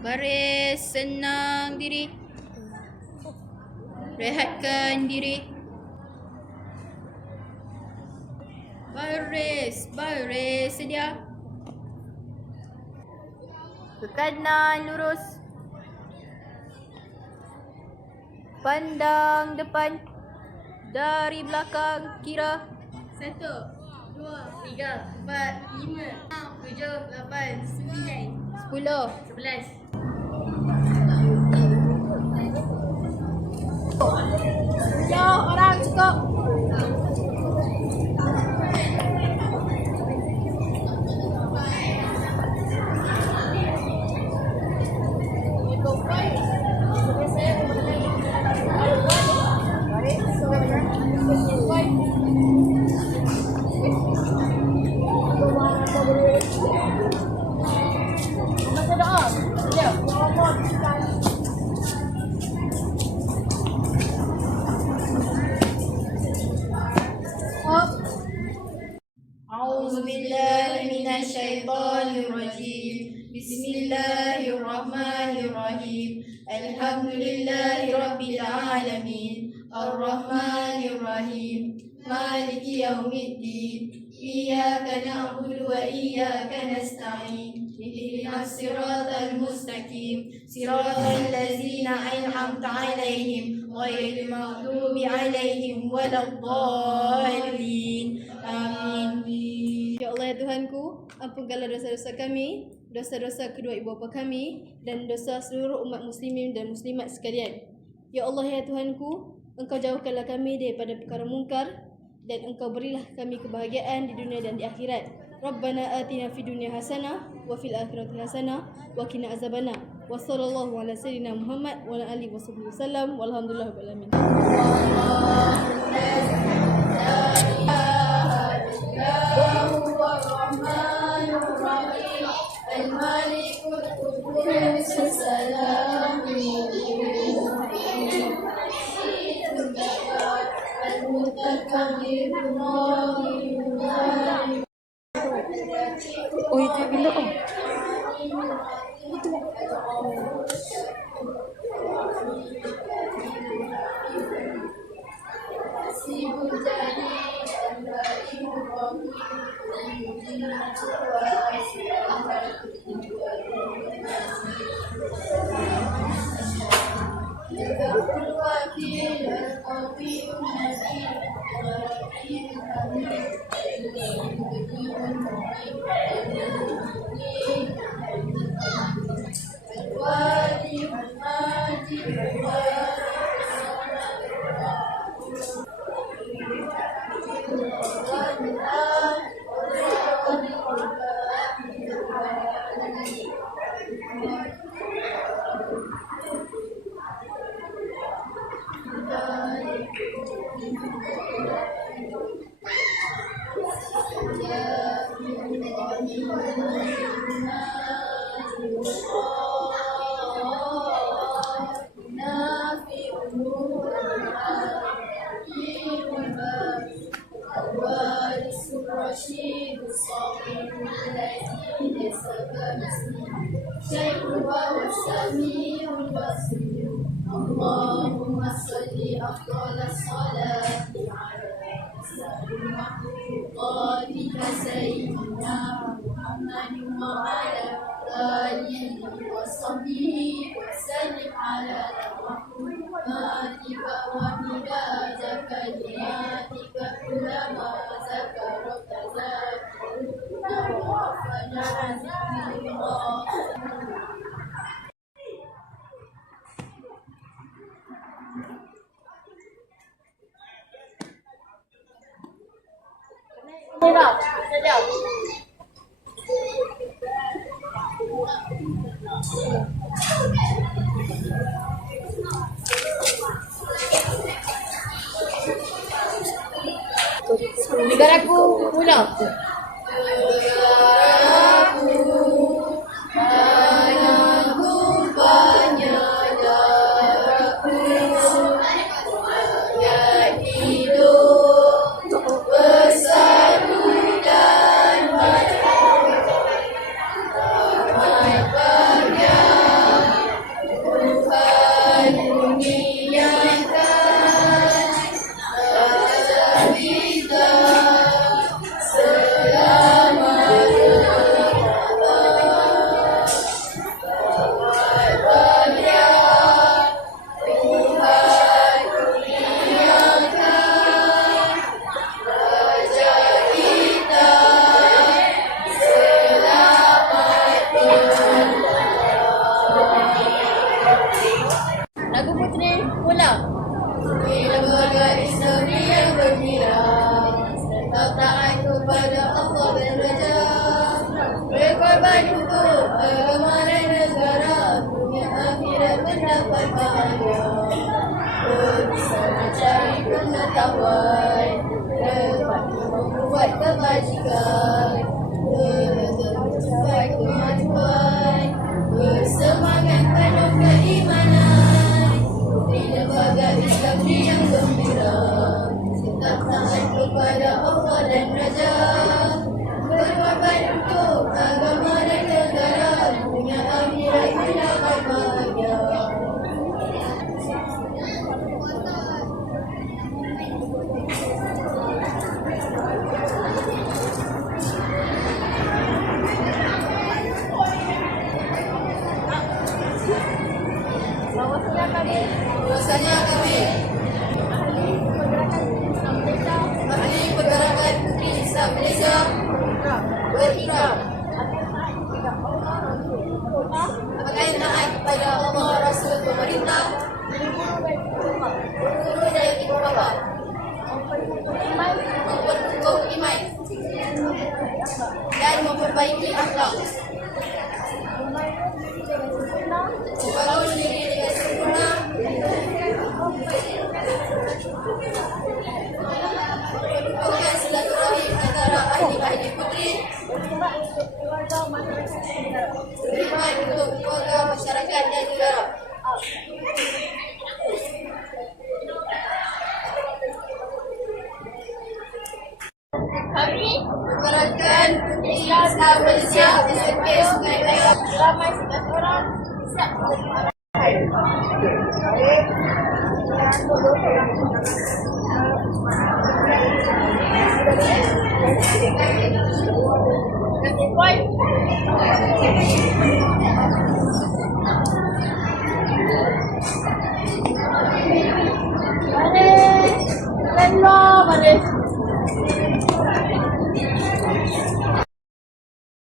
Baris, senang diri. Rehatkan diri. Baris, sedia. Ke kanan lurus. Pandang depan. Dari belakang kira. 1, 2, 3, 4, 5, 6, 7, 8, 9, 10. 11. Orang cukup. أعوذ بالله من الشيطان الرجيم. بسم الله الرحمن الرحيم. الحمد لله رب العالمين الرحمن الرحيم مالك يوم الدين إياك نعبد وإياك نستعين اهدنا الصراط المستقيم صراط الذين أنعمت عليهم غير المغضوب عليهم ولا الضالين آمين. Ya Allah ya Tuhanku, ampunkanlah dosa-dosa kami, dosa-dosa kedua ibu bapa kami dan dosa seluruh umat muslimin dan muslimat sekalian. Ya Allah ya Tuhanku, Engkau jauhkanlah kami daripada perkara mungkar dan Engkau berilah kami kebahagiaan di dunia dan di akhirat. Rabbana atina fid dunya hasanah wa fil akhirati hasanah wa qina azabannar. Wa sallallahu ala sayyidina Muhammad wa ala alihi wasallam walhamdulillahi rabbil alamin. الملك القدوس السلام المتكبر Oh itu bila اللهم صل أفضل الصلاة على مخلوقاتك سيدنا محمد وعلى آله وصحبه وسلم على مخلوقاتك ومداد كلماتك كلما ذكرت ذاكرنا وعفنا عن ذكرك. Negaraku pulau. kepada Allah, Rasul, pemerintah, guru dan ibu bapa, memperkukuh iman dan memperbaiki akhlak, membangun diri dengan sempurna, memperkukuhkan silaturahim antara ahli-ahli putri, beriman untuk keluarga, masyarakat dan negara. Kami menggerakkan Puteri Islam Malaysia SMK Sungai Bayam ramai 11 orang siap Mari,